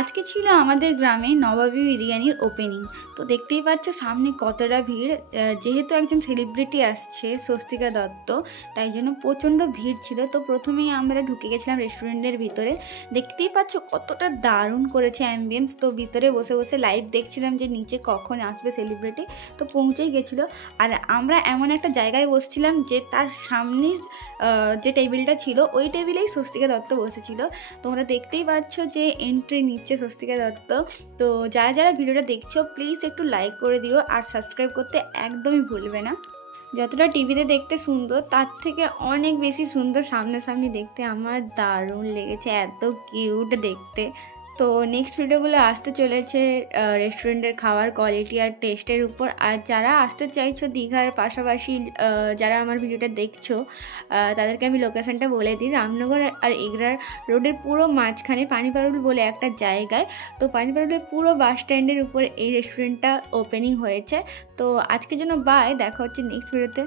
আজকে ছিল আমাদের গ্রামে নবাবী বিরিয়ানির ওপেনিং। তো দেখতেই পাচ্ছ সামনে কতটা ভিড়। যেহেতু একজন সেলিব্রিটি আসছে, স্বস্তিকা দত্ত, তাই জন্য প্রচণ্ড ভিড় ছিল। তো প্রথমেই আমরা ঢুকে গেছিলাম রেস্টুরেন্টের ভিতরে। দেখতেই পাচ্ছ কতটা দারুণ করেছে অ্যাম্বিয়েন্স। তো ভিতরে বসে বসে লাইভ দেখছিলাম যে নিচে কখন আসবে সেলিব্রিটি। তো পৌঁছেই গেছিলো। আর আমরা এমন একটা জায়গায় বসছিলাম যে তার সামনের যে টেবিলটা ছিল ওই টেবিলেই স্বস্তিকা দত্ত বসেছিল। তোমরা দেখতেই পাচ্ছ যে এন্ট্রি নিচ্ছে স্বস্তিকা দত্ত। তো যারা যারা ভিডিওটা দেখছো প্লিজ একটু লাইক করে দিও আর সাবস্ক্রাইব করতে একদমই ভুলবে না। যতটা টিভিতে দেখতে সুন্দর তার থেকে অনেক বেশি সুন্দর সামনাসামনি দেখতে। আমার দারুণ লেগেছে, এত কিউট দেখতে। তো নেক্সট ভিডিওগুলো আসতে চলেছে রেস্টুরেন্টের খাওয়ার কোয়ালিটি আর টেস্টের উপর। আর যারা আসতে চাইছো দীঘার পাশাপাশি, যারা আমার ভিডিওটা দেখছো তাদেরকে আমি লোকেশানটা বলে দিই। রামনগর আর এগরার রোডের পুরো মাঝখানে পানিপারুল বলে একটা জায়গায়। তো পানিপারুলের পুরো বাস স্ট্যান্ডের উপর এই রেস্টুরেন্টটা ওপেনিং হয়েছে। তো আজকের জন্য বাই, দেখা হচ্ছে নেক্সট ভিডিওতে।